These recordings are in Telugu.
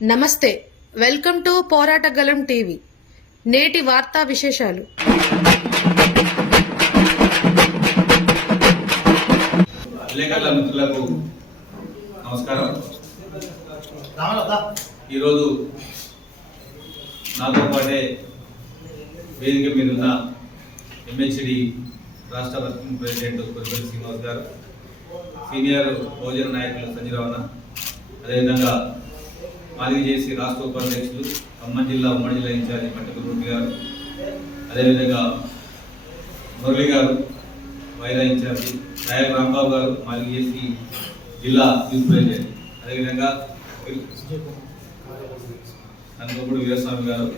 నమస్తే, వెల్కమ్ టు పోరాటగలం టీవీ. నేటి వార్తా విశేషాలు. విలేకరుల మిత్రులకు నమస్కారం. ఈరోజు నాతో పాటే వేదిక మీద ఉన్న ఎంహెచ్డి రాష్ట్ర వర్కింగ్ ప్రెసిడెంట్ కొరిపల్లి శ్రీనివాస్ గారు, సీనియర్ బహుజన నాయకులు సంజీరావు అన్న, అదేవిధంగా మాదిగ చేసి రాష్ట్ర ఉపాధ్యక్షులు ఖమ్మం జిల్లా ఉమ్మడి జిల్లా ఇన్ఛార్జి పట్టకురుడి గారు, అదేవిధంగా మురళి గారు వైరా ఇన్ఛార్జి, నాయక్ రాంబాబు గారు మాదిగ చేసి జిల్లా యూత్ ప్రెసిడెంట్, అదేవిధంగా నన్నుప్పుడు వీరస్వామి గారు,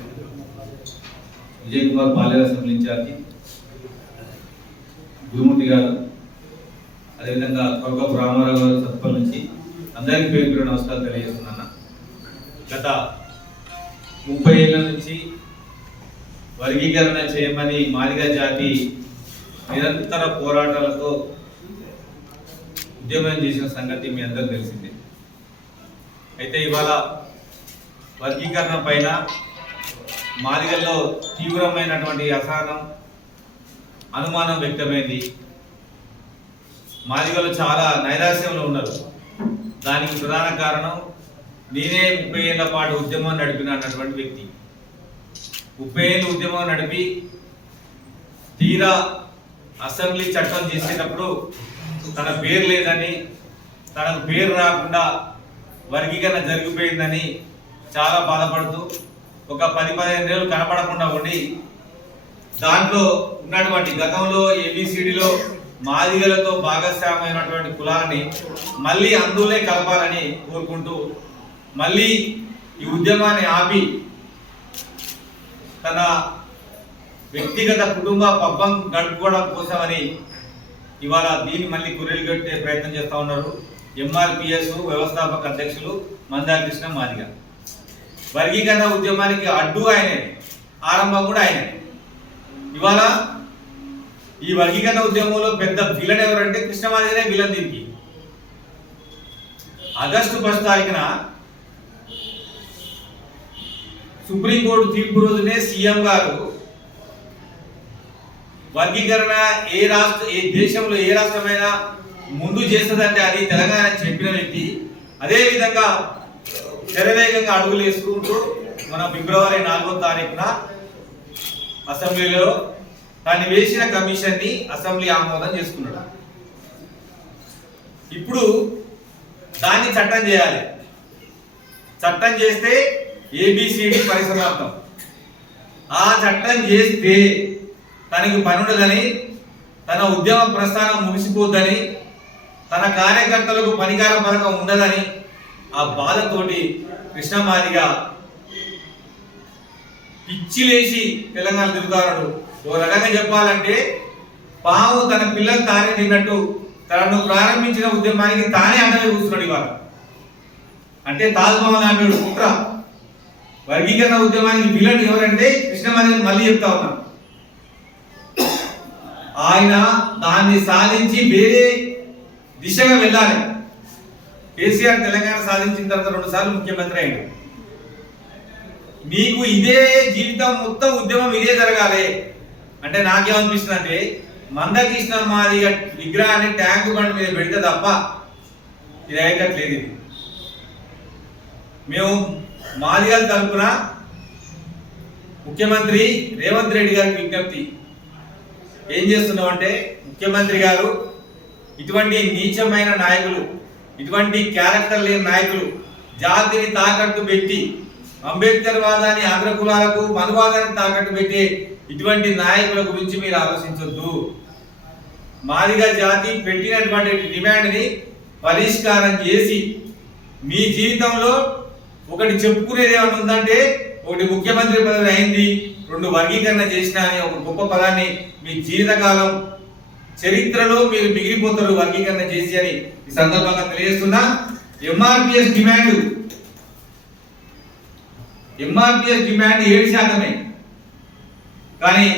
విజయ్ కుమార్ పాలేరు అసెంబ్లీ ఇన్ఛార్జి, గురుమూర్తి గారు, అదేవిధంగా కొరకపు రామారావు గారు సత్పల్ నుంచి అందరికీ పేరు పేరు నమస్కారాలు తెలియజేస్తున్నాను. గత 30 ఏళ్ల నుంచి వర్గీకరణ చేయమని మాదిగ జాతి నిరంతర పోరాటాలతో ఉద్యమం చేసిన సంగతి మీ అందరూ తెలిసిందే. అయితే ఇవాళ వర్గీకరణ పైన మాదిగల్లో తీవ్రమైనటువంటి అసహనం, అనుమానం వ్యక్తమైంది. మాదిగలు చాలా నైరాశ్యంలో ఉన్నారు. దానికి ప్రధాన కారణం నేనే 30 ఏళ్ల పాటు ఉద్యమం నడిపిన అన్నటువంటి వ్యక్తి. 30 ఏళ్ళు ఉద్యమం నడిపి తీరా అసెంబ్లీ చట్టం చేసేటప్పుడు తన పేరు లేదని, తనకు పేరు రాకుండా వర్గీకరణ జరిగిపోయిందని చాలా బాధపడుతూ ఒక 10-15 ఏళ్ళు కనపడకుండా ఉండి దాంట్లో ఉన్నటువంటి గతంలో ఏబిసిడిలో మాదిగలతో భాగస్వామైనటువంటి కులాలని మళ్ళీ అందులోనే కలపాలని కోరుకుంటూ మళ్ళీ ఈ ఉద్యమాన్ని ఆపి తన వ్యక్తిగత కుటుంబ పబ్బం గడుపుకోవడం కోసమని ఇవాళ దీన్ని మళ్ళీ కుర్రెలు కట్టే ప్రయత్నం చేస్తూ ఉన్నారు ఎంఆర్పిఎస్ వ్యవస్థాపక అధ్యక్షులు మందార కృష్ణ మాదిగ. వర్గీకరణ ఉద్యమానికి అడ్డు ఆయనే, ఆరంభం కూడా ఆయనే. ఇవాళ ఈ వర్గీకరణ ఉద్యమంలో పెద్ద విలన్ ఎవరంటే కృష్ణ మాదిగనే విలన్. దీనికి ఆగస్టు 1 తారీఖున సుప్రీంకోర్టు తీర్పు రోజునే సీఎం గారు వర్గీకరణ ఏ దేశంలో ఏ రాష్ట్రమైనా ముందు చేస్తుందంటే అది తెలంగాణ చెప్పిన వ్యక్తి. అదేవిధంగా శరవేగంగా అడుగులు వేసుకుంటూ మన ఫిబ్రవరి 4వ తారీఖున అసెంబ్లీలో దాన్ని వేసిన కమిషన్ని అసెంబ్లీ ఆమోదం చేసుకున్నాడు. ఇప్పుడు దాన్ని చట్టం చేయాలి. చట్టం చేస్తే ఏబిసిడి పరిసమాప్తం. ఆ చట్టం చేస్తే తనకి పనుండదని, తన ఉద్యమ ప్రస్థానం ముగిసిపోద్దని, తన కార్యకర్తలకు పనికార పథకం ఉండదని ఆ బాధతోటి కృష్ణమాదిగా పిచ్చిలేసి తెలంగాణ తిరుగుతాడు. ఓ రకంగా చెప్పాలంటే పాము తన పిల్లలు తానే తిన్నట్టు తనను ప్రారంభించిన ఉద్యమానికి తానే అన్నమే కూర్చున్నాడు ఇవాళ. అంటే తాజ్మహల్ అంటాడు కుట్ర. వర్గీకరణ ఉద్యమానికి విలన్ ఎవరంటే కృష్ణమాదిని మళ్ళీ చెప్తా ఉన్నా. ఆయన దాన్ని సాధించి వేరే దిశగా వెళ్ళాలి. కేసీఆర్ తెలంగాణ సాధించిన తర్వాత 2 సార్లు ముఖ్యమంత్రి అయ్యాడు. నీకు ఇదే జీవితం మొత్తం ఉద్యమం ఇదే జరగాలి అంటే నాకేమనిపిస్తుంది అంటే మందకృష్ణ మాదిగ విగ్రహాన్ని ట్యాంకు బండి మీద పెడితే తప్ప ఇది అయ్యేటట్లేదు. ఇది మేము మాదిగల తరపున ముఖ్యమంత్రి రేవంత్ రెడ్డి గారికి విజ్ఞప్తి ఏం చేస్తున్నాం అంటే, ముఖ్యమంత్రి గారు ఇటువంటి నీచమైన నాయకులు, ఇటువంటి క్యారెక్టర్ లేని నాయకులు, జాతిని తాకట్టు పెట్టి అంబేద్కర్ వాదాన్ని అగ్రకులాలకు మనువాదాన్ని తాకట్టు పెట్టే ఇటువంటి నాయకుల గురించి మీరు ఆలోచించొద్దు. మాదిగ జాతి పెట్టినటువంటి డిమాండ్ని పరిష్కారం చేసి మీ జీవితంలో ఒకటి చెప్పుకునేది ఏమైనా ఉందంటే, ఒకటి ముఖ్యమంత్రి పదవి అయింది, 2 వర్గీకరణ చేసిన అని ఒక గొప్ప పదాన్ని మీ జీవితకాలం చరిత్రలో మీరు మిగిలిపోతారు వర్గీకరణ చేసి అని ఈ సందర్భంగా తెలియజేస్తున్నా. ఎంఆర్పిఎస్ డిమాండ్ 7% కానీ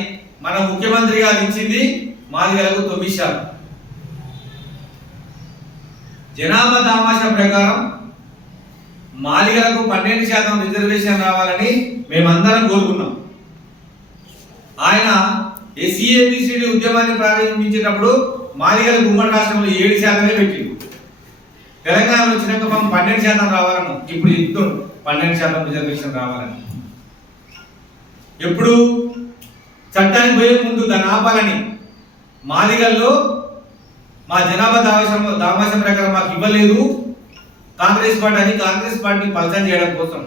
మన ముఖ్యమంత్రి గారు ఇచ్చింది మాదిగలకు 9%. జనాభా దామాషా ప్రకారం మాదిగలకు 12% రిజర్వేషన్ రావాలని మేమందరం కోరుకున్నాం. ఆయన SC/ABCD ఉద్యమాన్ని ప్రారంభించేటప్పుడు మాదిగలకు ఉమ్మడి రాష్ట్రంలో 7% పెట్టిండు. తెలంగాణ వచ్చినాక మనం 12% రావాలను ఇప్పుడు చెప్తాడు 12% రిజర్వేషన్ రావాలని. ఎప్పుడు చట్టానికి పోయే ముందు దాన్ని ఆపాలని మాదిగల్లో మా జనాభా దామాషం ప్రకారం మాకు ఇవ్వలేదు కాంగ్రెస్ పార్టీ అని కాంగ్రెస్ పార్టీని పలచన చేయడం కోసం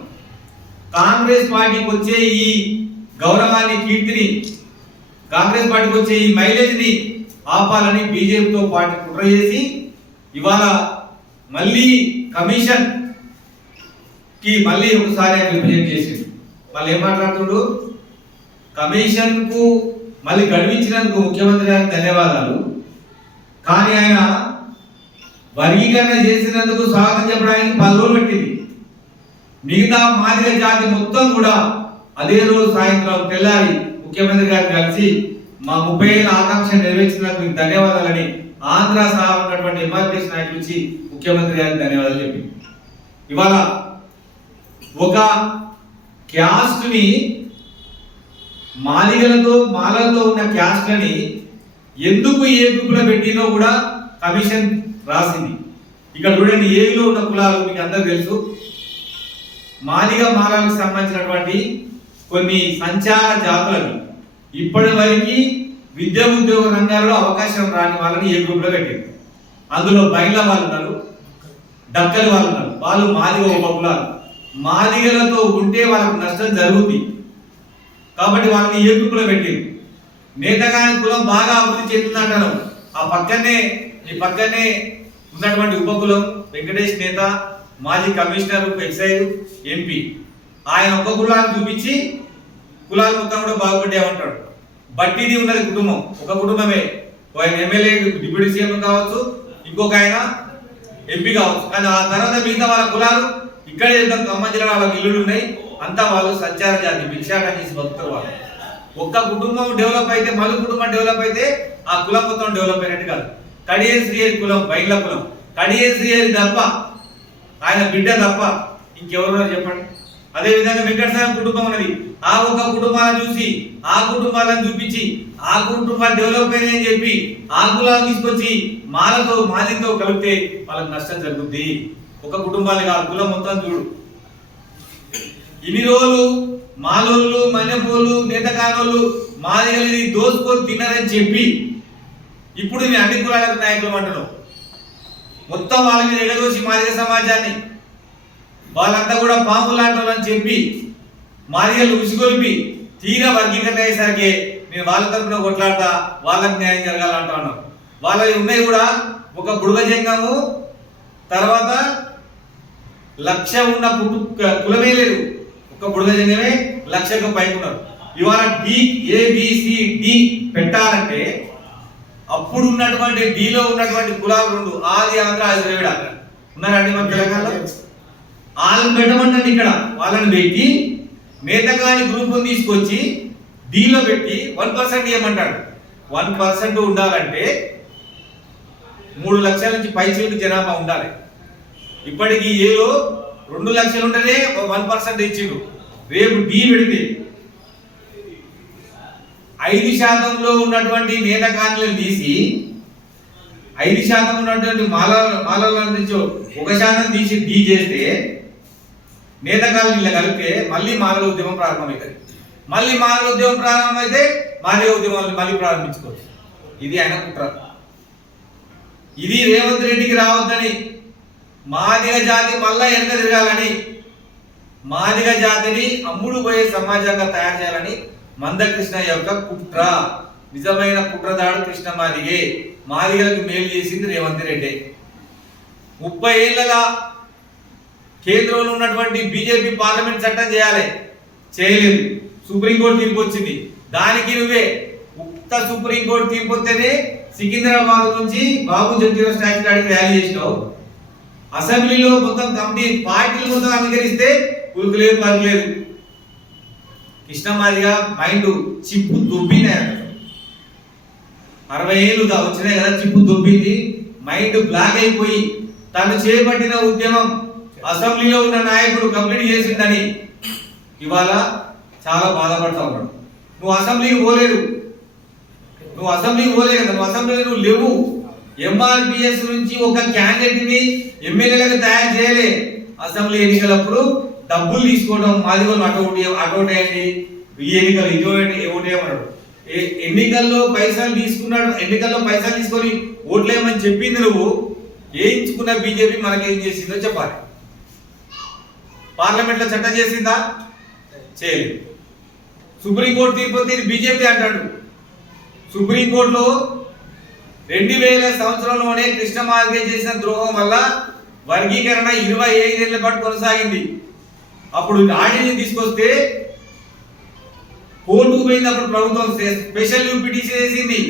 కాంగ్రెస్ పార్టీకి వచ్చే ఈ గౌరవాన్ని కీర్తిని కాంగ్రెస్ పార్టీకి వచ్చే ఈ మైలేజ్ని ఆపాలని బీజేపీతో పార్టీ కుట్ర చేసి ఇవాళ మళ్ళీ కమిషన్ కి మళ్ళీ ఒకసారి రిప్రజెంట్ చేసిండు. మళ్ళీ ఏం మాట్లాడుతుడు, కమిషన్ కు మళ్ళీ గడిపించినందుకు ముఖ్యమంత్రి గారికి ధన్యవాదాలు, కానీ ఆయన వర్గీకరణ చేసినందుకు స్వాగతం చెప్పడానికి 10 రోజులు పెట్టింది. మిగతా మాదిగ జాతి మొత్తం కూడా అదే రోజు సాయంత్రం తెల్లారి ముఖ్యమంత్రి గారిని కలిసి మా 30 ఏళ్ళ ఆకాంక్ష నెరవేర్చినందుకు మీకు ధన్యవాదాలని ఆంధ్ర సహా ఉన్నటువంటి ఎంఆర్పీఎస్ నాయకులు ఇచ్చి ముఖ్యమంత్రి గారికి ధన్యవాదాలు చెప్పి ఇవాళ ఒక క్యాస్ట్ ని మాలలతో ఉన్న క్యాస్ట్ ని ఎందుకు ఏ గ్రూప్ లో పెట్టినో కూడా కమిషన్ రాసింది. ఇక్కడ చూడండి, ఏలో ఉన్న కులాలు మీకు అందరికి తెలుసు. మాలకు సంబంధించినటువంటి కొన్ని సంచార జాతులని ఇప్పటి వరకు విద్యా ఉద్యోగ రంగాల్లో అవకాశం రాని వాళ్ళని ఏ గ్రూప్ లో పెట్టింది. అందులో బైండ్ల వాళ్ళు ఉన్నారు, డక్కలి వాళ్ళు ఉన్నారు. వాళ్ళు మాదిగ ఉపకులాలు. మాదిగలతో ఉంటే వాళ్ళకి నష్టం జరుగుతుంది కాబట్టి వాళ్ళని ఏ గ్రూప్ లో పెట్టింది. నేతగాని కులం బాగా అభివృద్ధి చెందుతుందంటారు. ఆ పక్కనే ఉన్నటువంటి ఉపకులం వెంకటేష్ నేత, మాజీ కమిషనర్ ఎక్సైజ్ ఎంపీ, ఆయన ఒక కులాన్ని చూపించి కులాలు మొత్తం కూడా బాగుపడ్డామంటాడు. బట్టిది ఉన్నది కుటుంబం, ఒక కుటుంబమే. ఆయన ఎమ్మెల్యే డిప్యూటీ సీఎం కావచ్చు, ఇంకొక ఆయన ఎంపీ కావచ్చు, కానీ ఆ తర్వాత మిగతా వాళ్ళ కులాలు ఇక్కడే ఖమ్మం జిల్లా వాళ్ళకి ఇల్లులు ఉన్నాయి. అంతా వాళ్ళు సంచార జాతి భిక్షాటం చేసి బతుకుతారు. వాళ్ళు ఒక్క కుటుంబం డెవలప్ అయితే మళ్ళీ కుటుంబం డెవలప్ అయితే ఆ కులం మొత్తం డెవలప్ అయినట్టు కాదు. కడియం శ్రీహరి కులం బైండ్ల కులం, కడియం శ్రీహరి తప్ప ఆయన బిడ్డ తప్ప ఇంకెవరు చెప్పండి. అదే విధంగా వెంకటస్వామి కుటుంబం ఉన్నది. ఆ ఒక్క కుటుంబాలను చూసి ఆ కుటుంబాలను చూపించి ఆ కుటుంబాలు డెవలప్ అయినాయని చెప్పి ఆ కులాలను తీసుకొచ్చి మాదితో కలిపితే వాళ్ళకి నష్టం జరుగుద్ది. ఒక కుటుంబాలు కాదు, కులం మొత్తం చూడు. ఇన్ని రోజులు మాలోళ్ళు, మన్నెపోళ్ళు, నేతకానోళ్ళు మాదిగలిది దోసుకొని తిన్నారని చెప్పి ఇప్పుడు నేను అన్ని కులాలకు నాయకులు అంటున్నావు. మొత్తం వాళ్ళ మీద ఎగదోసి మాదిగ సమాజాన్ని వాళ్ళంతా కూడా పాములు లాంటి చెప్పి మాదిగలు ఉసిగొలిపి తీరా వర్గీకరణ అయ్యేసరికి నేను వాళ్ళ తరపున కొట్లాడతా, వాళ్ళకి న్యాయం జరగాలంటా ఉన్నాం. వాళ్ళవి ఉన్నాయి కూడా ఒక బుడగజంగము, తర్వాత 1,00,000 ఉన్న కులమే లేదు. ఒక బుడగజంగమే 1,00,000కు పైకి ఉన్నారు. ఇవాళ ABCD పెట్టాలంటే అప్పుడు ఉన్నటువంటి డిలో ఉన్నటువంటి కులాలు 2, ఆది ఆంధ్ర ద్రవిడ ఉన్నారండి మన తెలంగాణలో. వాళ్ళని పెట్టమంటండి. ఇక్కడ వాళ్ళని పెట్టి నేతగాని గ్రూప్ తీసుకొచ్చి డిలో పెట్టి 1% ఇవ్వమంటాడు. 1% ఉండాలంటే 3 లక్షల నుంచి పైచీలకు జనాభా ఉండాలి. ఇప్పటికి ఏలో 2 లక్షలు ఉంటేనే 1% ఇచ్చిండు. రేపు డి పెడితే 5% ఉన్నటువంటి నేతకాన్లను తీసి 5% ఉన్నటువంటి మాలల నుంచి 1% తీసి డి చేస్తే నేతకాలను కలిపితే మళ్ళీ మానవ ఉద్యమం ప్రారంభమవుతుంది. మళ్ళీ మానవ ఉద్యమం ప్రారంభమైతే మానవ ఉద్యమాన్ని మళ్ళీ ప్రారంభించుకోవచ్చు. ఇది ఆయన కుట్ర. ఇది రేవంత్ రెడ్డికి రావద్దని, మాదిగ జాతి మళ్ళా వెనక తిరగాలని, మాదిగ జాతిని అమ్ముడు పోయే సమాజంగా తయారు చేయాలని మందకృష్ణ యొక్క కుట్ర. నిజమైన కుట్రదాడు కృష్ణ మాదిగే. మాదిగలకు మేలు చేసింది రేవంత్ రెడ్డి. 30 ఏళ్ళ కేంద్రంలో ఉన్నటువంటి బీజేపీ పార్లమెంట్ చట్టం చేయాలి, చేయలేదు. సుప్రీంకోర్టు తీర్పు వచ్చింది, దానికి నువ్వే ఉక్త సుప్రీంకోర్టు తీర్పు వస్తేనే సికింద్రాబాద్ నుంచి బాబు జగజీవన్ స్టాచ్యూ కాడికి ర్యాలీ చేసినావు. అసెంబ్లీలో మొత్తం కమిటీ పార్టీలు మొత్తం అంగీకరిస్తే ఉరుకులేదు పరుకులేదు. కృష్ణమాదిగా మైండ్ చిప్పు దొబ్బినాయి. 60 ఏళ్ళు వచ్చినాయి కదా, చిప్పు దొబ్బింది, మైండ్ బ్లాక్ అయిపోయి తను చేపట్టిన ఉద్యమం అసెంబ్లీలో ఉన్న నాయకుడు కంప్లీట్ చేసిందని ఇవాళ చాలా బాధపడతా ఉన్నాడు. నువ్వు అసెంబ్లీకి పోలేదు కదా, నువ్వు అసెంబ్లీకి నువ్వు లేవు. ఎంఆర్పిఎస్ నుంచి ఒక క్యాండిడేట్ ని ఎమ్మెల్యేలకు తయారు చేయలే. అసెంబ్లీ ఎన్నికలప్పుడు డబ్బులు తీసుకోవడం, మాది అటోటేయండి, ఈ ఎన్నికలు ఇటోటేయమన్నాడు. ఎన్నికల్లో పైసలు తీసుకున్నాడు, ఎన్నికల్లో పైసలు తీసుకొని ఓట్లేమని చెప్పింది నువ్వు. వేయించుకున్న బీజేపీ మనకేం చేసిందో చెప్పాలి. పార్లమెంట్లో చట్టం చేసిందా? చేయలేదు. సుప్రీంకోర్టు తీర్పు ఇది బీజేపీ అంటాడు. సుప్రీంకోర్టులో 2000 సంవత్సరంలోనే కృష్ణమాదిగ చేసిన ద్రోహం వల్ల వర్గీకరణ 25 ఏళ్ల పాటు కొనసాగింది. అప్పుడు ఆర్డినెన్స్ తీసుకొస్తే కోర్టుకు పోయినప్పుడు ప్రభుత్వం స్పెషల్ పిటిషన్ వేసింది.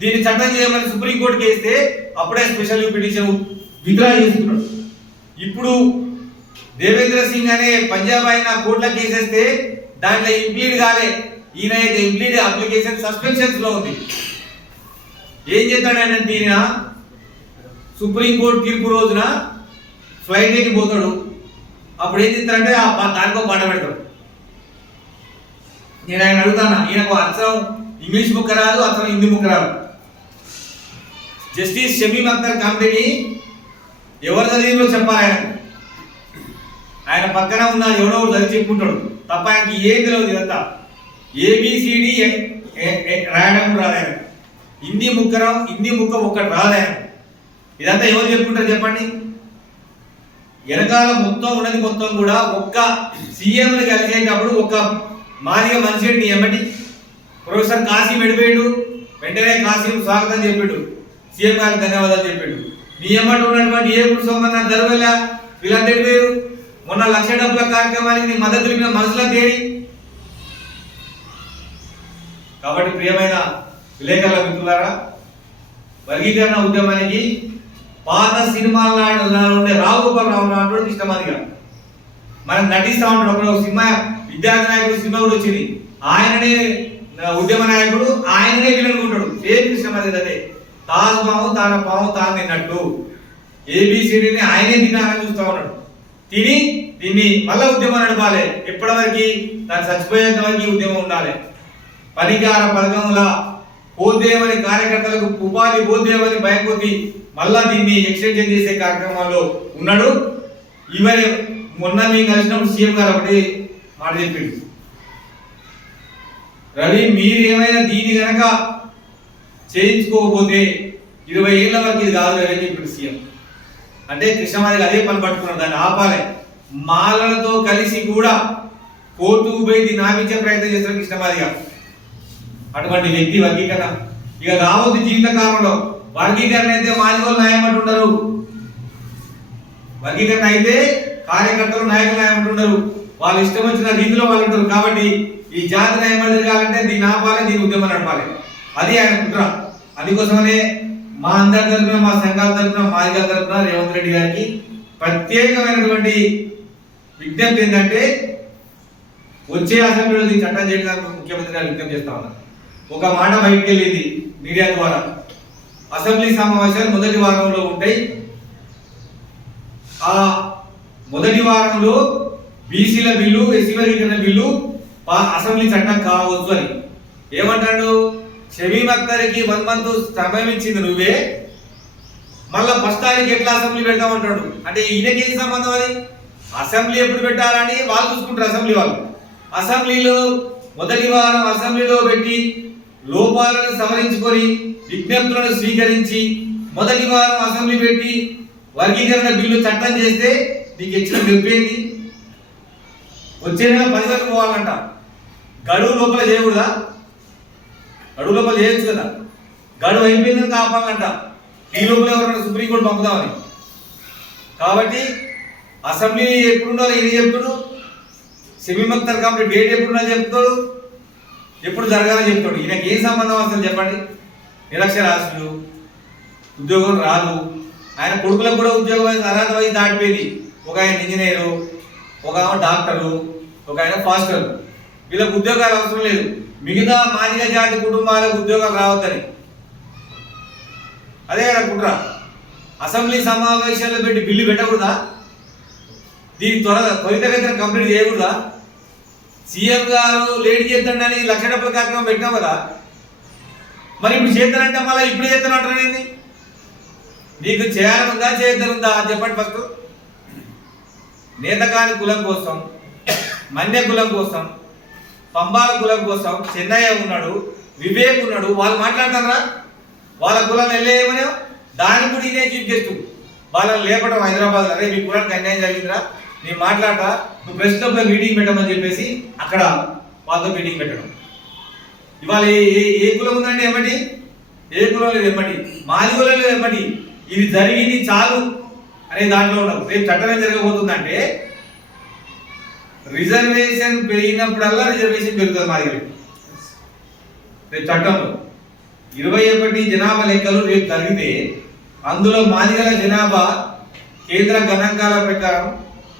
దీన్ని చట్టం చేయమని సుప్రీంకోర్టుకి వేస్తే అప్పుడే స్పెషల్ పిటిషన్ విత్డ్రా చేసుకున్నాడు. ఇప్పుడు దేవేంద్ర సింగ్ అనే పంజాబ్ ఆయన కోర్టులో కేసేస్తే దాంట్లో ఇంప్లీడ్ కాలే. ఈయన అయితే ఇంప్లీడ్ అప్లికేషన్ సస్పెన్షన్స్ లో ఉంది. ఏం చేస్తాడంటే ఈయన సుప్రీంకోర్టు తీర్పు రోజున ఫ్లైట్ ఎక్కి పోతాడు. అప్పుడు ఏం చేస్తాడంటే దానికో పాట పెడతాడు. నేను ఆయన అడుగుతాను, ఈయనకు అక్షరం ఇంగ్లీష్ ముక్క రాదు, అక్షరం హిందీ ముక్క రాదు. జస్టిస్ షమీమ్ అఖ్తర్ కమిటీని ఎవరు చదివిలో చెప్పాలి. ఆయన పక్కన ఉన్న ఎవడో చదివి చెప్పుకుంటాడు తప్ప ఆయనకి ఏం తెలియదు. ఇదంతా ఏబిసిడి రాయడం రాదు ఆయన. హిందీ ముక్క ఒక్కటి రాదు ఆయన. ఇదంతా ఎవరు చెప్పుకుంటారు చెప్పండి. వెనకాల మొత్తం ఉన్నది మొత్తం కూడా ఒక్క సీఎంని కలిసేటప్పుడు ఒక మాదిగ మనిషి ఎమ్మటి ప్రొఫెసర్ కాసిం ఎడిపోయాడు. వెంటనే కాసిం స్వాగతం చెప్పాడు, సీఎం గారికి ధన్యవాదాలు చెప్పాడు. నీ ఎమ్మటి ఉన్నటువంటి ఏ సోమన్న దర్వెల్ల వీళ్ళంతా ఎడిపోయారు. మొన్న 1,00,000 డబ్బుల కార్యక్రమానికి నీ మద్దతు తెలిపిన మనసులో తేరి. కాబట్టి ప్రియమైన విలేకరుల మిత్రులారా, వర్గీకరణ ఉద్యమానికి పాత సినిమాల్లో ఉండే రావుగోపాలరావు అంటాడు కృష్ణమాదిగ. మనం నటిస్తా ఉంటాడు. ఒక సినిమా విద్యార్థి నాయకుడు సినిమా కూడా వచ్చింది. ఆయననే ఉద్యమ నాయకుడు, ఆయననే విలనుకుంటాడు. సేమ్ కృష్ణమాదిగ అదే. తాను పాము తాను తిన్నట్టు ఏబిసిడిని ఆయనే తినాలని చూస్తా ఉన్నాడు. తిని దీన్ని మళ్ళా ఉద్యమం నడపాలి. ఎప్పటి వరకు తను చచ్చిపోయేంత వరకు ఉద్యమం ఉండాలి. పరిహార పథకంలా పోద్దేమని కార్యకర్తలకు ఉపాధి పోద్దేమని భయకొద్ది మళ్ళా దీన్ని ఎక్స్టెన్షన్ చేసే కార్యక్రమాల్లో ఉన్నాడు. ఇవరే మొన్న మేము కలిసినప్పుడు సీఎం గారు ఒకటి మాట చెప్పిండు, రవి మీరు ఏమైనా దీన్ని కనుక చేయించుకోకపోతే 20 ఏళ్ల వరకు ఇది కాదు అని చెప్పిండు సీఎం. అంటే కృష్ణమాదిగ అదే పని పట్టుకున్నాడు, దాన్ని ఆపాలి. మాలలతో కలిసి కూడా కోర్టుకు పోయి దీన్ని ఆపించే ప్రయత్నం చేస్తారు కృష్ణమాదిగ. అటువంటి వ్యక్తి వర్గీకరణ ఇక రావద్దు జీవితకాలంలో. వర్గీకరణ అయితే మాదిగోలు న్యాయం అంటుంటారు, వర్గీకరణ అయితే కార్యకర్తలు నాయకులు న్యాయం అంటుంటారు. వాళ్ళు ఇష్టం వచ్చిన రీతిలో వాళ్ళు ఉంటారు. కాబట్టి ఈ జాతి న్యాయం జరగాలంటే దీన్ని ఆపాలి, దీన్ని ఉద్యమం నడపాలి. అది ఆయన కుట్ర. అందుకోసమనే మా అందరి తరఫున, మా సంఘాల తరఫున, మాదిగల తరఫున రేవంత్ రెడ్డి గారికి ప్రత్యేకమైనటువంటి విజ్ఞప్తి ఏంటంటే వచ్చే అసెంబ్లీలో దీన్ని చట్టం చేయడానికి ముఖ్యమంత్రి గారు విజ్ఞప్తి చేస్తా ఉన్నారు. ఒక మాట బయటికి వెళ్ళింది మీడియా ద్వారా, అసెంబ్లీ సమావేశాలు మొదటి వారంలో ఉంటాయి. ఆ మొదటి వారంలో బీసీల బిల్లు, ఎస్సీ వర్గీకరణ బిల్లు అసెంబ్లీ చట్టం కావచ్చు అని ఏమంటాడు. షమీమ్ అఖ్తర్కి 1 month సమయం ఇచ్చింది నువ్వే, మళ్ళా ఫస్ట్ తారీఖు ఎట్లా అసెంబ్లీ పెడతామంటాడు. అంటే ఈయనకేం సంబంధం? అది అసెంబ్లీ ఎప్పుడు పెట్టాలని వాళ్ళు చూసుకుంటారు. అసెంబ్లీ వాళ్ళు అసెంబ్లీలో మొదటి వారం అసెంబ్లీలో పెట్టి లోపాలను సవరించుకొని విజ్ఞప్తులను స్వీకరించి మొదటి వారం అసెంబ్లీ పెట్టి వర్గీకరణ బిల్లు చట్టం చేస్తే నీకు ఇచ్చిన గెలిపేంది? వచ్చే నెల 10 వరకు పోవాలంట. గడువు లోపల చేయకూడదా? గడువు లోపల చేయొచ్చు కదా. గడువు అయిపోయిందని కాపాలంట. ఈ లోపల ఎవరైనా సుప్రీంకోర్టు పంపుదామని. కాబట్టి అసెంబ్లీ ఎప్పుడుండో ఇది చెప్తాడు. షమీమ్ అఖ్తర్ కమిటీ డేట్ ఎప్పుడున్నా చెప్తాడు, ఎప్పుడు జరగాలని చెప్తాడు. ఈయనకి ఏం సంబంధం అసలు చెప్పండి? నిరక్షరాస్యులు, ఉద్యోగం రాదు. ఆయన కొడుకులకు కూడా ఉద్యోగం అర్హత వయసు దాటిపోయింది. ఒక ఆయన ఇంజనీరు, ఒక ఆమె డాక్టరు, ఒక ఆయన ఫాస్టర్. వీళ్ళకి ఉద్యోగాలు అవసరం లేదు. మిగతా మాదిగ జాతి కుటుంబాలకు ఉద్యోగాలు రావద్దని అదే కదా కుట్ర. అసెంబ్లీ సమావేశాల్లో పెట్టి బిల్లు పెట్టకూడదా? దీన్ని త్వరితగతిన కంప్లీట్ చేయకూడదా? సీఎం గారు లేట్ చేద్దండి లక్ష డబ్బుల కార్యక్రమం పెట్టినాం కదా, మరి ఇప్పుడు చేద్దానంటే మళ్ళీ ఇప్పుడు చేస్తానంటారేంది? నీకు చేయాలనుందా చేద్దనుందా అని చెప్పండి. ఫస్ట్ నేతకాని కులం కోసం, మన్య కులం కోసం, పంబాల కులం కోసం చెన్నయ్య ఉన్నాడు, వివేక్ ఉన్నాడు, వాళ్ళు మాట్లాడతారా? వాళ్ళ కులాన్ని వెళ్ళేయమని దానికి కూడా ఇదే చీఫ్ గెస్ట్ వాళ్ళని లేపడం హైదరాబాద్. అరే మీ కులానికి అన్యాయం జరిగిందిరా, నేను మాట్లాడతా, నువ్వు ప్రెస్ క్లబ్లో మీటింగ్ పెట్టమని చెప్పేసి అక్కడ వాళ్ళతో మీటింగ్ పెట్టడం. ఇవాళ ఏ కులం ఉందండి ఎమ్మటి? ఏ కులం లేదు ఎమ్మటి, మాది కులం లేదు ఎమ్మటి. ఇది జరిగింది చాలు అనే దాంట్లో ఉన్నారు. రేపు చట్టం ఏం జరగబోతుందంటే రిజర్వేషన్ పెరిగినప్పుడల్లా రిజర్వేషన్ పెరుగుతుంది మాది. రేపు చట్టంలో 21 జనాభా లెక్కలు రేపు జరిగితే అందులో మాదిగల జనాభా కేంద్ర గణాంకాల ప్రకారం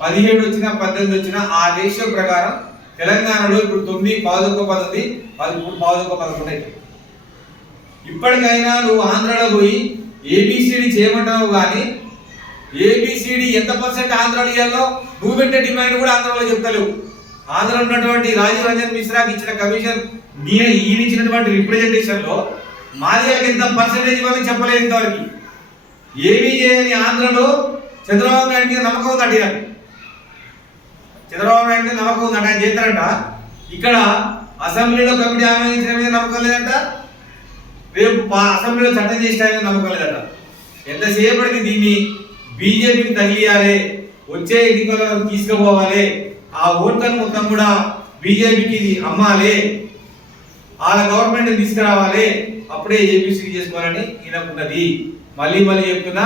17 వచ్చినా 18 వచ్చినా ఆ రేషియో ప్రకారం తెలంగాణలో ఇప్పుడు 9, 11, 10, 11, 11 అయితే ఇప్పటికైనా నువ్వు ఆంధ్రలో పోయి ఏబిసిడి చేయమంటావు కానీ ఏబిసిడి ఎంత పర్సెంట్ ఆంధ్రలో ఇవ్వాలో నువ్వు పెట్టే డిమాండ్ కూడా ఆంధ్రలో చెప్తలేవు. ఆంధ్ర ఉన్నటువంటి రాజీవ్ రంజన్ మిశ్రాకి ఇచ్చిన కమిషన్ ఈయన ఇచ్చినటువంటి రిప్రజెంటేషన్ లో మాదిగలకు ఎంత పర్సెంటేజ్ ఇవ్వాలని చెప్పలేదు ఇంతవరకు. ఏమీ చేయని ఆంధ్రలో చంద్రబాబు నాయుడు మీద నమ్మకం ఉందండి. చంద్రబాబు నాయుడు మీద నమ్మకం ఉందంట, ఆయన చేస్తారంట. ఇక్కడ అసెంబ్లీలో కమిటీ ఆమోదించిన మీద నమ్మకం లేదంట, రేపు అసెంబ్లీలో చట్టం చేసిన ఆయన నమ్మకం లేదంట. ఎంతసేపటికి దీన్ని బీజేపీకి తగిలియాలి, వచ్చే ఎన్నికలను తీసుకుపోవాలి, ఆ ఓట్లను మొత్తం కూడా బీజేపీకి అమ్మాలి, వాళ్ళ గవర్నమెంట్ తీసుకురావాలి, అప్పుడే ఏబిసిడి చేసుకోవాలని ఈయనకున్నది. మళ్ళీ చెప్తున్నా,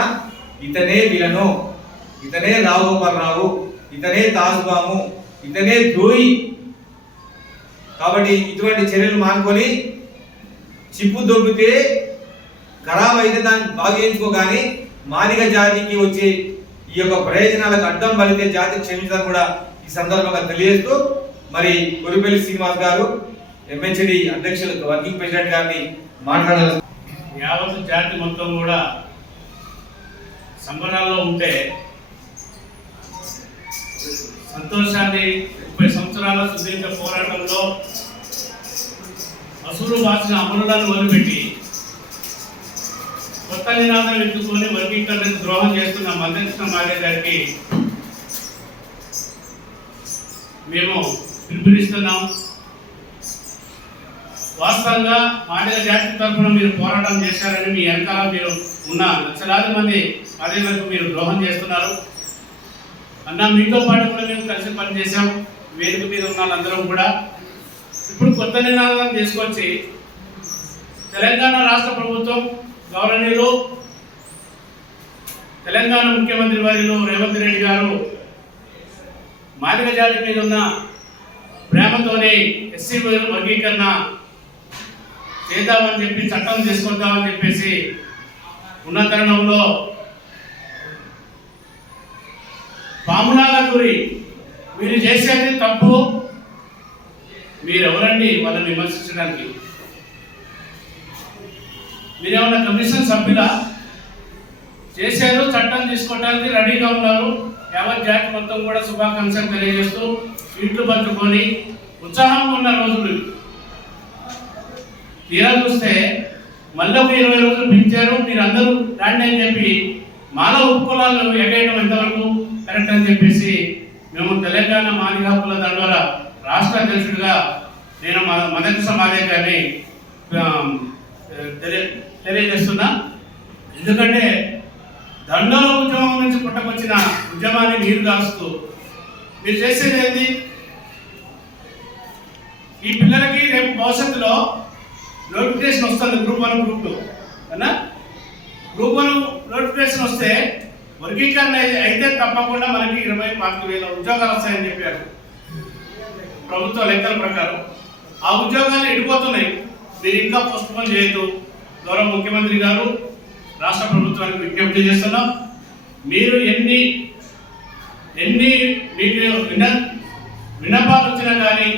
ఇతనే విలను, ఇతనే రావుగోపాలరావు, ఇతనే తాజుబాము, ఇతనే ద్రోహి. కాబట్టి ఇటువంటి చర్యలు మానుకొని చిప్పు దొబ్బితే ఖరాబ్ అయితే దాన్ని బాగు చేయించుకోగాని మాదిగ జాతికి వచ్చే ఈ యొక్క ప్రయోజనాలకు అడ్డం పడితే జాతి క్షమించాలని కూడా ఈ సందర్భంగా తెలియజేస్తూ, మరి కొరిపల్లి శ్రీనివాస్ గారు ఎంహెచ్డి అధ్యక్షులు వర్కింగ్ ప్రెసిడెంట్ గారిని మాట్లాడారు. యావత్ జాతి మొత్తం కూడా సంబరాల్లో ఉంటే సంతోషాన్ని 30 సంవత్సరాల సుదీర్ఘ పోరాటంలో అసూలు బాసిన అమరులను వదిలిపెట్టి కొత్త నినాదం ఎత్తుకొని వర్గీకరణకు ద్రోహం చేస్తున్న మదనకృష్ణ మాదిగ గారికి మేము పిలుపునిస్తున్నాం. వాస్తవంగా మాదిగ జాతి తరఫున మీరు పోరాటం చేశారని మీ వెనకాల మీరు ఉన్న లక్షలాది మంది మాదిగలకు మీరు ద్రోహం చేస్తున్నారు అన్న. మీతో పాటు కూడా మేము కలిసి పనిచేసాం, వేదిక మీద ఉన్న వాళ్ళందరం కూడా. ఇప్పుడు కొత్త నినాదం తీసుకొచ్చి తెలంగాణ రాష్ట్ర ప్రభుత్వం గౌరవనీయులు తెలంగాణ ముఖ్యమంత్రి వర్యులు రేవంత్ రెడ్డి గారు మాదిగ జాతి మీద ఉన్న ప్రేమతోనే ఎస్సీ వర్గీకరణ చేద్దామని చెప్పి చట్టం తీసుకొద్దామని చెప్పేసి ఉన్న తరుణంలో పాములాగా దూరి మీరు చేసేది తప్పు, మీరెవరండి వాళ్ళని విమర్శించడానికి? మీరేమన్నా కమిషన్ సభ్యులా? చేశారు, చట్టం తీసుకోవడానికి రెడీగా ఉన్నారు. యావత్ జాతి మొత్తం కూడా శుభాకాంక్షలు తెలియజేస్తూ ఇంట్లు పంచుకొని ఉత్సాహంగా ఉన్న రోజులు తీరా చూస్తే మళ్ళీ 20 రోజులు పెంచారు. మీరు అందరూ రాండి అని చెప్పి మాలో ఉపకులాలు ఎగేయడం ఎంతవరకు కరెక్ట్ అని చెప్పేసి మేము తెలంగాణ మాదిగ హక్కుల దండోర రాష్ట్ర అధ్యక్షుడిగా నేను మదనకృష్ణ మాదిగ గారిని తెలియజేస్తున్నా. ఎందుకంటే దండోర ఉద్యమం నుంచి పుట్టకొచ్చిన ఉద్యమాన్ని నీరు కాస్తూ మీరు చేసేది ఏంటి? ఈ పిల్లలకి రేపు భవిష్యత్తులో నోటిఫికేషన్ వస్తుంది, గ్రూప్ 1 గ్రూప్ 2 అన్నా. గ్రూప్ 1 నోటిఫికేషన్ వస్తే వర్గీకరణ అయితే తప్పకుండా మనకి 20-25,000 ఉద్యోగాలు వస్తాయని చెప్పారు ప్రభుత్వ లెక్కల ప్రకారం. ఆ ఉద్యోగాలు ఎడిపోతున్నాయి. మీరు ఇంకా పోస్ట్ పోన్ చేయొద్దు. గౌరవ ముఖ్యమంత్రి గారు రాష్ట్ర ప్రభుత్వానికి విజ్ఞప్తి చేస్తున్నాం. మీరు ఎన్ని మీకు విన్నపాలు వచ్చినా కానీ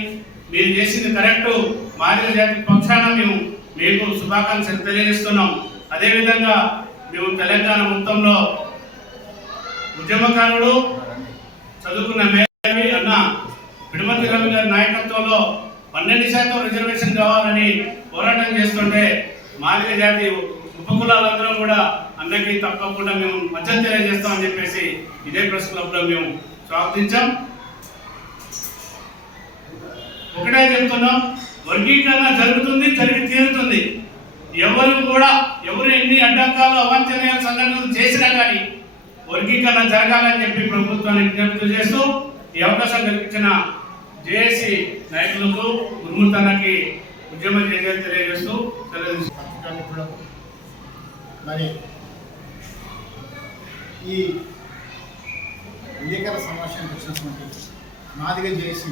మీరు చేసింది కరెక్టు. మాదిగ జాతి పక్షాన మేము మీకు శుభాకాంక్షలు తెలియజేస్తున్నాం. అదేవిధంగా మేము తెలంగాణ మొత్తంలో ఉద్యమకారుడు చదువుకున్న మేధావి అన్న పిడుమతి రవి గారి నాయకత్వంలో 12% రిజర్వేషన్ కావాలని పోరాటం చేస్తుంటే మాదిగ జాతి ఉపకులాలందరం కూడా అందరికీ తప్పకుండా మేము మద్దతు తెలియజేస్తామని చెప్పేసి ఇదే ప్రెస్ క్లబ్లో మేము స్వాగతించాం. ఒకటే చెప్తున్నాం, వర్గీకరణ జరుగుతుంది, జరిగి తీరుతుంది. ఎవరు ఎన్ని అడ్డంకాలు అవాంఛనీయ సంఘటనలు చేసినా కానీ వర్గీకరణ జరగాలని చెప్పి ప్రభుత్వాన్ని విజ్ఞప్తి చేస్తూ ఈ అవకాశం కల్పించిన జేఏసీ నాయకులకు గురుమూర్తన్నకి ఉద్యమ చేయాలని తెలియజేస్తూ మరి ఈ విలేకరుల సమావేశానికి వచ్చినటువంటి మాదిగ జేఏసీ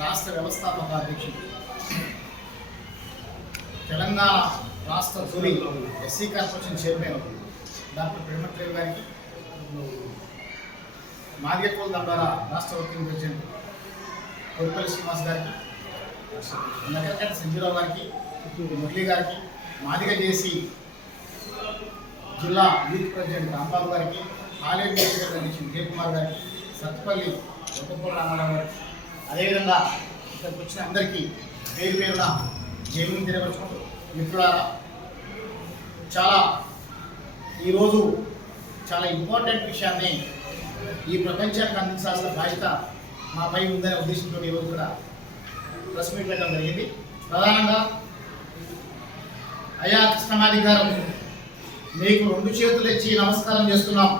రాష్ట్ర వ్యవస్థాపక అధ్యక్షుడు, తెలంగాణ రాష్ట్ర తొలి SC corporation chairman doctor Pidumathi Ravi గారికి, మాదిగ కుల దండాల రాష్ట్ర వర్కింగ్ ప్రెసిడెంట్ కొరిపల్లి శ్రీనివాస్ గారికి, నగరకట్ట సంజీరావు గారికి, మురళి గారికి, మాదిగ జేఏసీ జిల్లా యూత్ ప్రెసిడెంట్ రాంబాబు గారికి, ఆలయ అధ్యక్షుడు విజయకుమార్ గారికి, సత్తుపల్లి ఒక్కపూల రామారావు గారికి, అదేవిధంగా ఇక్కడికి వచ్చిన అందరికీ పేరు పేరున జైలు తెలియపరచుకుంటూ, మిత్రులారా, ఈరోజు చాలా ఇంపార్టెంట్ విషయాన్ని ఈ ప్రపంచానికి అందించాల్సిన బాధ్యత మాపై ఉందనే ఉద్దేశంతో ఈరోజు కూడా ప్రెస్ మీట్ పెట్టడం జరిగింది. ప్రధానంగా అయ్యా కృష్ణమాది గారు, మీకు 2 చేతులు ఇచ్చి నమస్కారం చేస్తున్నాం.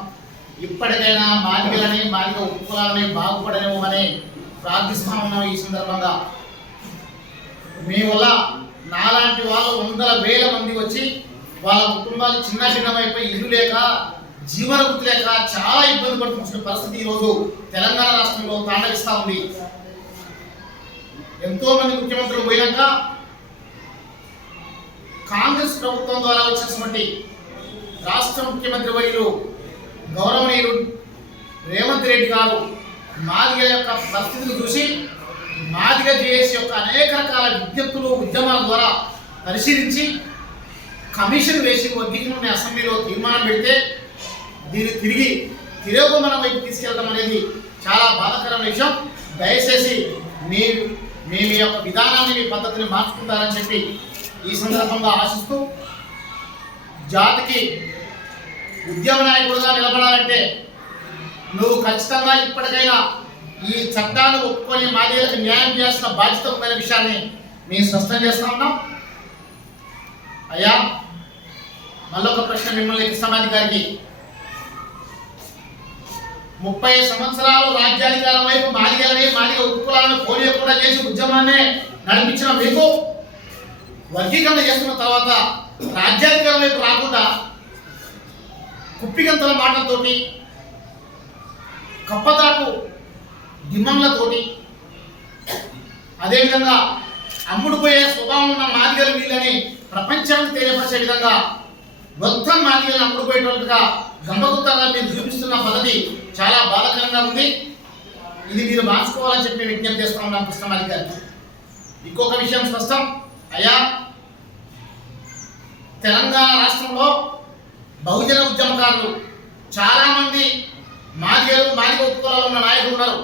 ఇప్పటికైనా మాదిగలని మాదిగ ఉపకులాలని బాగుపడలేమని ప్రార్థిస్తా ఉన్నాం. ఈ సందర్భంగా మీ వల్ల నాలాంటి వాళ్ళు 100,000 మంది వచ్చి వాళ్ళ కుటుంబాలు చిన్న భిన్నమైపోయి ఇల్లు లేక జీవన వృత్తి లేక చాలా ఇబ్బంది పడుతున్న పరిస్థితి ఈరోజు తెలంగాణ రాష్ట్రంలో తాండవిస్తూ ఉంది. ఎంతో మంది ముఖ్యమంత్రులు పోయాక కాంగ్రెస్ ప్రభుత్వం ద్వారా వచ్చినటువంటి రాష్ట్ర ముఖ్యమంత్రి వర్యులు గౌరవనీయులు రేవంత్ రెడ్డి గారు మాదిగ యొక్క పరిస్థితిని చూసి మాదిగ జేఏసీ యొక్క అనేక రకాల విజ్ఞప్తులు ఉద్యమాల ద్వారా పరిశీలించి కమిషన్ వేసి వర్గీకరణ అసెంబ్లీలో తీర్మానం పెడితే దీన్ని తిరిగి తిరోగమన వైపు తీసుకెళ్ళడం అనేది చాలా బాధాకరమైన విషయం. దయచేసి మీ యొక్క విధానాన్ని, మీ పద్ధతిని మార్చుకుంటారని చెప్పి ఈ సందర్భంగా ఆశిస్తూ, జాతికి ఉద్యమ నాయకుడుగా నిలబడాలంటే నువ్వు ఖచ్చితంగా ఇప్పటికైనా ఈ చట్టాన్ని ఒప్పుకొని మాదిగలకు న్యాయం చేయాల్సిన బాధ్యత ఉందనే విషయాన్ని మేము స్పష్టం చేస్తా ఉన్నాం. అయ్యా, మళ్ళొక ప్రశ్న మిమ్మల్ని కృష్ణమాది గారికి, 30 సంవత్సరాలు రాజ్యాధికారం వైపు మాదిగలని మాదిగ ఉపకులాలను పోనీయకుండా చేసి ఉద్యమాన్ని నడిపించిన మీకు వర్గీకరణ చేస్తున్న తర్వాత రాజ్యాధికారం వైపు రాకుండా కుప్పిగంతల మాటలతోటి, కప్పదాటు డిమాండ్లతోటి, అదేవిధంగా అమ్ముడుపోయే స్వభావం ఉన్న మాదిగలు వీళ్ళని ప్రపంచానికి తెలియపరిచే విధంగా మొత్తం మాదిగలను అమ్ముడుపోయేటట్టుగా గంభగుత్తంగా మీరు చూపిస్తున్న పద్ధతి చాలా బాధాకరంగా ఉంది. ఇది మీరు మార్చుకోవాలని చెప్పి విజ్ఞప్తి చేస్తా ఉన్నాం కృష్ణమాది గారికి. ఇంకొక విషయం స్పష్టం, అయ్యా, తెలంగాణ రాష్ట్రంలో బహుజన ఉద్యమకారులు చాలామంది మాదిగలు, మాదిగ ఉపకులాలు ఉన్న నాయకులు ఉన్నారు.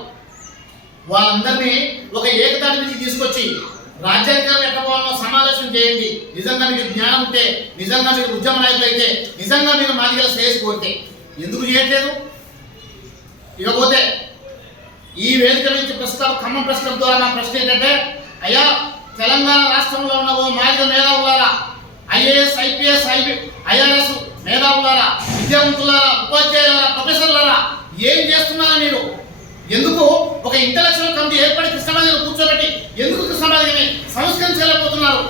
వాళ్ళందరినీ ఒక ఏకతాటి మీద తీసుకొచ్చి రాజ్యాంగం ఎట్లా పోవాలో సమావేశం చేయండి. నిజంగా మీకు జ్ఞానం ఉంటే, నిజంగా మీరు ఉద్యమ నాయకులు అయితే, నిజంగా మీరు మాదిగల శ్రేయస్సు కోరితే ఎందుకు చేయట్లేదు? ఇకపోతే ఈ వేదిక నుంచి ప్రస్తుతం ఖమ్మం ప్రెస్ క్లబ్ ద్వారా నా ప్రశ్న ఏంటంటే, అయ్యా, తెలంగాణ రాష్ట్రంలో ఉన్న ఓ మాదిగ మేధావులారా, ఐఏఎస్, ఐపీఎస్, ఐఆర్ఎస్ మేధావులారా, విద్యావంతులారా, ఉపాధ్యాయులారా, ప్రొఫెసర్లారా, ఏం చేస్తున్నారా మీరు? ఎందుకు ఒక ఇంటలెక్చువల్ కమిటీ ఏర్పడి కృష్ణమాదిగను కూర్చోబెట్టి ఎందుకు కృష్ణమాదిగని సంస్కరించలేకపోతున్నారు?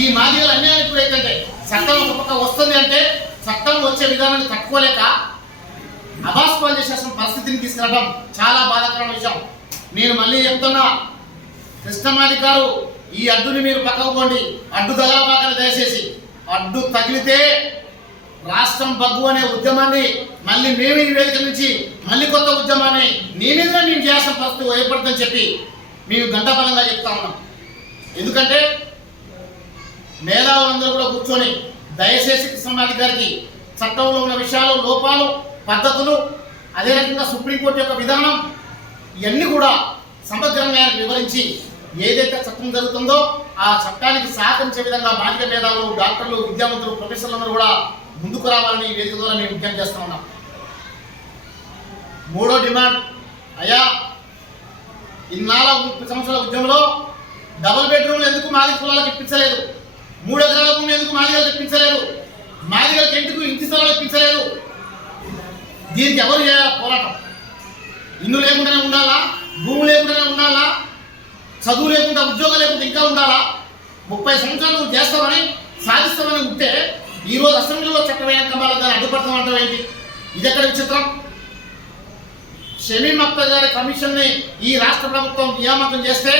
ఈ మాదిగల అన్యాయం ఎప్పుడైతే చట్టం ఒక పక్క వస్తుంది అంటే చట్టం వచ్చే విధానాన్ని తట్టుకోలేక అబాస్పాలు చేసేసిన పరిస్థితిని తీసుకురావడం చాలా బాధాకరమైన విషయం. నేను మళ్ళీ చెప్తున్నా, కృష్ణమాది గారు, ఈ అడ్డుని మీరు పక్కకు పోండి. అడ్డు తగలబాకని దయచేసి. అడ్డు తగిలితే రాష్ట్రం బగ్గు అనే ఉద్యమాన్ని మళ్ళీ మేము ఈ వేదిక నుంచి మళ్ళీ కొత్త ఉద్యమాన్ని నీ మీద మేము చేయాల్సిన పరిస్థితి ఏర్పడుతుందని చెప్పి మేము గంటబలంగా చెప్తా ఉన్నాం. ఎందుకంటే మేధావులందరూ కూడా కూర్చొని దయచేసి కృష్ణమాది గారికి చట్టంలో ఉన్న విషయాలు, లోపాలు, పద్ధతులు, అదే రకంగా సుప్రీంకోర్టు యొక్క విధానం, ఇవన్నీ కూడా సమగ్రంగా వివరించి ఏదైతే చట్టం జరుగుతుందో ఆ చట్టానికి సహకరించే విధంగా మాదిగ మేధావులు, డాక్టర్లు, విద్యావంతులు, ప్రొఫెసర్లందరూ కూడా ముందుకు రావాలని వేదిక ద్వారా మేము విజ్ఞప్తి చేస్తూ ఉన్నాం. మూడో డిమాండ్, అయ్యా ఇన్నాళ్ళ 30 సంవత్సరాల ఉద్యమంలో డబుల్ బెడ్రూమ్లు ఎందుకు మాదిగ కులాలకు ఇప్పించలేదు? 3 ఎకరాల భూమి ఎందుకు మాదిగలకు ఇప్పించలేదు? మాదిగలకు ఎందుకు ఇంటి స్థలాలు ఇప్పించలేదు? దీనికి ఎవరు చేయాలి పోరాటం? ఇల్లు లేకుండానే ఉండాలా? భూమి లేకుండానే ఉండాలా? చదువు లేకుండా, ఉద్యోగం లేకుండా ఇంకా ఉండాలా? 30 సంవత్సరాలు నువ్వు చేస్తామని, సాధిస్తామని ఉంటే ఈరోజు అసెంబ్లీలో చట్టమైన కమాల దాన్ని అడ్డుపడతామంటావు ఏంటి? ఇది ఎక్కడ విచిత్రం? షమీం అఖ్తర్ గారి కమిషన్ని ఈ రాష్ట్ర ప్రభుత్వం నియామకం చేస్తే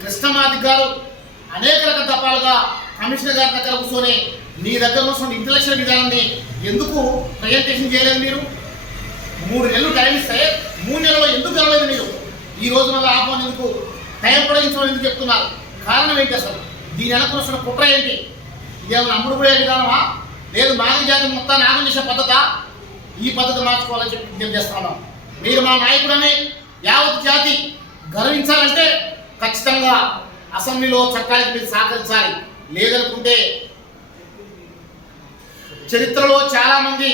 కృష్ణమాది గారు అనేక రకాల దఫాలుగా కమిషనర్ గారి దగ్గర కూర్చొని నీ దగ్గర కూర్చొని ఇంటలెక్చువల్ విధానాన్ని ఎందుకు ప్రజెంటేషన్ చేయలేదు? మీరు 3 నెలలు టైం ఇస్తే 3 నెలల్లో ఎందుకు కాలేదు? మీరు ఈ రోజు మళ్ళీ ఆహ్వానం ఎందుకు, టైం పొడిగించడం ఎందుకు చెప్తున్నారు? కారణం ఏంటి? అసలు దీని వెనక వస్తున్న కుట్ర ఏంటి? ఇదేమన్నా అమ్ముడు పోయే విధానమా? లేదు మాదిగ జాతి మొత్తాన్ని ఆగం చేసే పద్ధత? ఈ పద్ధతి మార్చుకోవాలని చెప్పి విజ్ఞప్తి చేస్తున్నాం. మీరు మా నాయకుడని యావత్ జాతి గర్వించాలంటే ఖచ్చితంగా అసెంబ్లీలో చట్టానికి మీరు సహకరించాలి. లేదనుకుంటే చరిత్రలో చాలా మంది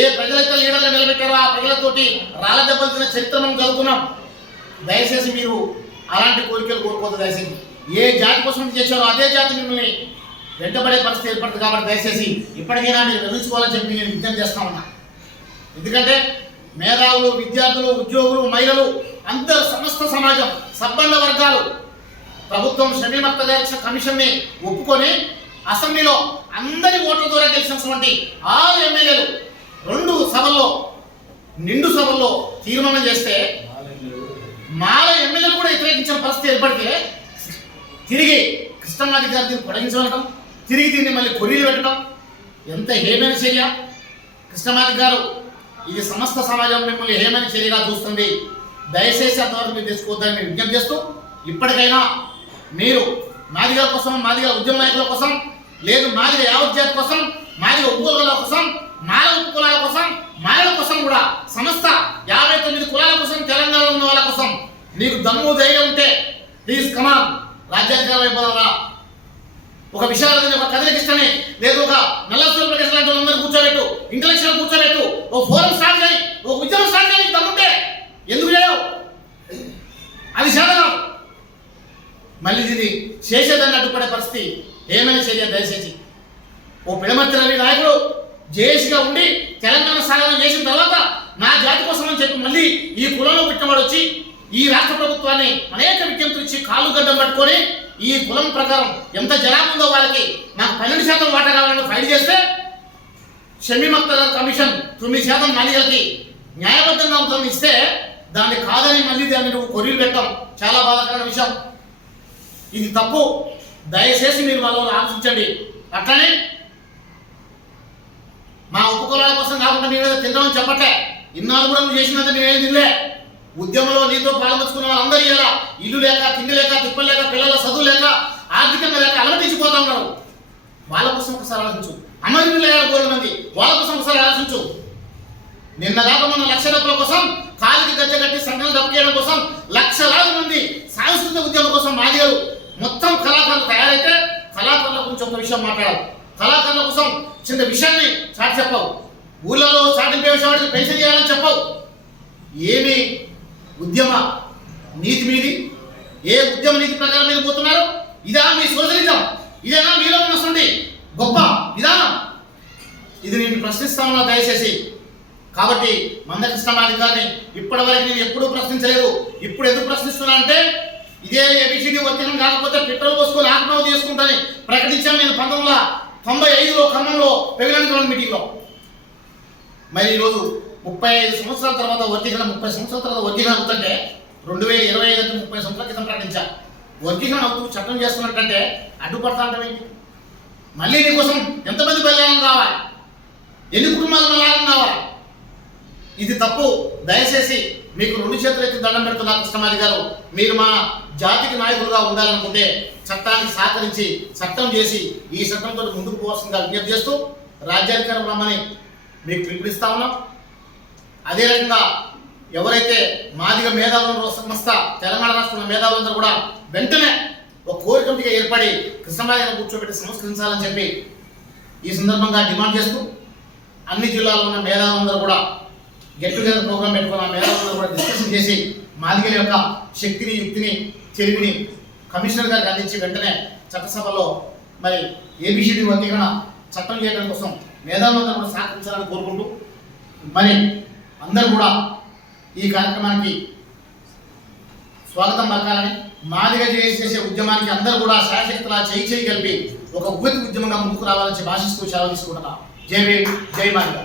ఏ ప్రజలైతే లీడర్లు నిలబెట్టారో ఆ ప్రజలతోటి రాళ్ళ దెబ్బలు తిన్న చరిత్ర మనం చదువుకున్నాం. దయచేసి మీరు అలాంటి కోరికలు కోరుకోవద్దు. దయచేసి ఏ జాతి కోసం చేశారో అదే జాతి మిమ్మల్ని వెంటబడే పరిస్థితి ఏర్పడుతుంది. కాబట్టి దయచేసి ఇప్పటికైనా మీరు నిర్మించుకోవాలని చెప్పి నేను విజ్ఞప్తి చేస్తా ఉన్నా. ఎందుకంటే మేధావులు, విద్యార్థులు, ఉద్యోగులు, మహిళలు, అందరు సమస్త సమాజం, సబ్బండ వర్గాలు ప్రభుత్వం షమీం అఖ్తర్ గారి ఇచ్చిన కమిషన్ని ఒప్పుకొని అసెంబ్లీలో అందరి ఓట్ల ద్వారా గెలిచినటువంటి 6 ఎమ్మెల్యేలు 2 సభల్లో, నిండు సభల్లో తీర్మానం చేస్తే మాల ఎమ్మెల్యేలు కూడా వ్యతిరేకించిన పరిస్థితి ఏర్పడితే తిరిగి కృష్ణమాది గారు దీన్ని పొడిగించడం, తిరిగి దీన్ని మళ్ళీ కొర్రీలు పెట్టడం ఎంత హేమైన చర్య! కృష్ణమాది గారు, ఇది సమస్త సమాజం మిమ్మల్ని హేమైన చర్యగా చూస్తుంది. దయచేసి అంతవరకు మీరు తెచ్చుకోవద్దని మేము విజ్ఞప్తి చేస్తూ, ఇప్పటికైనా మీరు మాదిగల కోసం, మాదిగల ఉద్యమ నాయకుల కోసం, లేదు మాదిగ యావత్ జాతి కోసం, మాదిగ ఉపకులాల కోసం, మాల ఉపకులాల కోసం, మాలల కోసం కూడా సమస్త 59 కులాల కోసం, తెలంగాణలో ఉన్న వాళ్ళ కోసం నీకు దమ్ము ధైర్యం ఉంటే ప్లీజ్ కమాన్, రాజ్యాంగ వైపురా. ఒక విషయాలు, ఒక కథలకిష్టమే, లేదు ఒక నల్లసూరు ప్రకాశ్ లాంటి వాళ్ళందరూ కూర్చోబెట్టు, ఇంటలెక్చువల్ కూర్చోబెట్టు, ఒక ఫోరం స్టార్ట్ చేయి, ఒక ఉద్యమం స్టార్ట్ చేయి. దమ్ముంటే ఎందుకు చేయవు? అది శాతం మళ్ళీ దీన్ని చేసేదాన్ని అడ్డుపడే పరిస్థితి ఏమైనా చర్య. దయచేసి ఓ పిడమర్తి రవి నాయకుడు జేఏసీగా ఉండి తెలంగాణ సాధన చేసిన తర్వాత నా జాతి కోసం అని చెప్పి మళ్ళీ ఈ కులంలో పుట్టినవాడు వచ్చి ఈ రాష్ట్ర ప్రభుత్వాన్ని అనేక విజ్ఞప్తులు ఇచ్చి కాళ్ళు గడ్డం పట్టుకొని ఈ కులం ప్రకారం ఎంత జనాభా ఉందో వాళ్ళకి నాకు 12% వాటా కావాలని ఫైట్ చేస్తే షమీం అఖ్తర్ కమిషన్ 9% మాదిగలకి న్యాయబద్ధంగా ఉంటుందని ఇస్తే దాన్ని కాదని మళ్ళీ దాన్ని నువ్వు కొర్రీలు పెట్టడం చాలా బాధాకరమైన విషయం. ఇది తప్పు. దయచేసి మీరు వాళ్ళ ఆలోచించండి. అట్లనే మా ఉపకులాల కోసం కాకుండా మేమేదో తింటామని చెప్పట్లే. ఇన్నాళ్ళు కూడా నువ్వు చేసినంత మేమేం తినలే. ఉద్యమంలో నీతో పాల్గొచ్చుకున్న వాళ్ళందరూ ఇలా ఇల్లు లేక, తిండి లేక, తిప్పలు లేక, పిల్లల చదువు లేక, ఆర్థికంగా లేక అలమటించిపోతా ఉన్నారు. వాళ్ళ కోసం ఒకసారి ఆలోచించు. అమరులు లేక 100 మంది, వాళ్ళ కోసం ఒకసారి ఆలోచించు. నిన్న కాక మొన్న ₹1,00,000 కోసం, కాలికి గజ్జ కట్టి సంఘాలు దప్పేయడం కోసం లక్షలాది మంది సాంస్కృతిక ఉద్యమం కోసం మాదిగలు మొత్తం కళాకారులు తయారైతే కళాకారుల గురించి ఒక విషయం మాట్లాడాలి. కళాకారుల కోసం చిన్న విషయాన్ని చాటి చెప్పావు. ఊళ్ళలో చాటింపే విషయానికి పెన్షన్ చేయాలని చెప్పావు. ఏమి ఉద్యమ నీతి మీది? ఏ ఉద్యమ నీతి ప్రకారం మీరు పోతున్నారు? ఇదా మీ సోషలిజం? ఇదేనా మీలో ఉన్నటువంటి గొప్ప విధానం? ఇది నేను ప్రశ్నిస్తాను దయచేసి. కాబట్టి మందకృష్ణమాది గారిని ఇప్పటివరకు నేను ఎప్పుడూ ప్రశ్నించలేదు. ఇప్పుడు ఎందుకు ప్రశ్నిస్తున్నా అంటే ఇదే ఏబిసిడి వర్గం కాకపోతే పెట్రోల్ పోసుకొని ఆత్మహత్య చేసుకుంటానని ప్రకటించాను నేను 1995లో ఖమ్మంలో పెవిలియన్ మీటింగ్లో. మరి ఈరోజు 35 సంవత్సరాల తర్వాత వర్గీకరణ, 30 సంవత్సరాల తర్వాత వర్గీకరణ అవుతుంటే 2025 అంటే 30 సంవత్సరాల క్రితం ప్రకటించాను. వర్గీకరణ అవుతూ చట్టం చేస్తున్నట్టంటే అడ్డుపడతా అంటావేంటి? మళ్ళీ నీకోసం ఎంతమంది బలిదానం కావాలి? ఎన్ని కుటుంబాలు బలిదానం కావాలి? ఇది తప్పు. దయచేసి మీకు 2 చేతులు ఎత్తి దండం పెడుతున్నా కృష్ణమాది గారు. మీరు మా జాతికి నాయకులుగా ఉండాలనుకుంటే చట్టానికి సహకరించి చట్టం చేసి ఈ చట్టంతో ముందుకు పోవాల్సిందిగా విజ్ఞప్తి చేస్తూ రాజ్యాధికారం రమ్మని మీకు పిలుపునిస్తా ఉన్నాం. అదే రకంగా ఎవరైతే మాదిగ మేధావుల సంస్థ తెలంగాణ రాష్ట్రంలో మేధావులందరూ కూడా వెంటనే ఒక కోర్ కమిటీగా ఏర్పడి కృష్ణమాదిగను కూర్చోబెట్టి సంస్కరించాలని చెప్పి ఈ సందర్భంగా డిమాండ్ చేస్తూ అన్ని జిల్లాల్లో ఉన్న మేధావులందరూ కూడా గెట్ టుగెదర్ ప్రోగ్రామ్ పెట్టుకున్న మేధావులందరూ కూడా డిస్కషన్ చేసి మాదిగల యొక్క శక్తిని యుక్తిని తెలివిని కమిషనర్ గారికి అందించి వెంటనే చట్టసభలో మరి ఏబిసిడి వర్గీకరణ చట్టం చేయడం కోసం మేధావులందరూ కూడా సహకరించాలని కోరుకుంటూ మరి అందరూ కూడా ఈ కార్యక్రమానికి స్వాగతం పలకాలని మాదిగ చేసే ఉద్యమానికి అందరూ కూడా శాయశక్తులా చేయి కలిపి ఒక ఉవ్వెత్తి ఉద్యమంగా ముందుకు రావాలని భాషిస్తూ సెలవు తీసుకుంటున్నా. జై భీమ్, జై మాదిగ.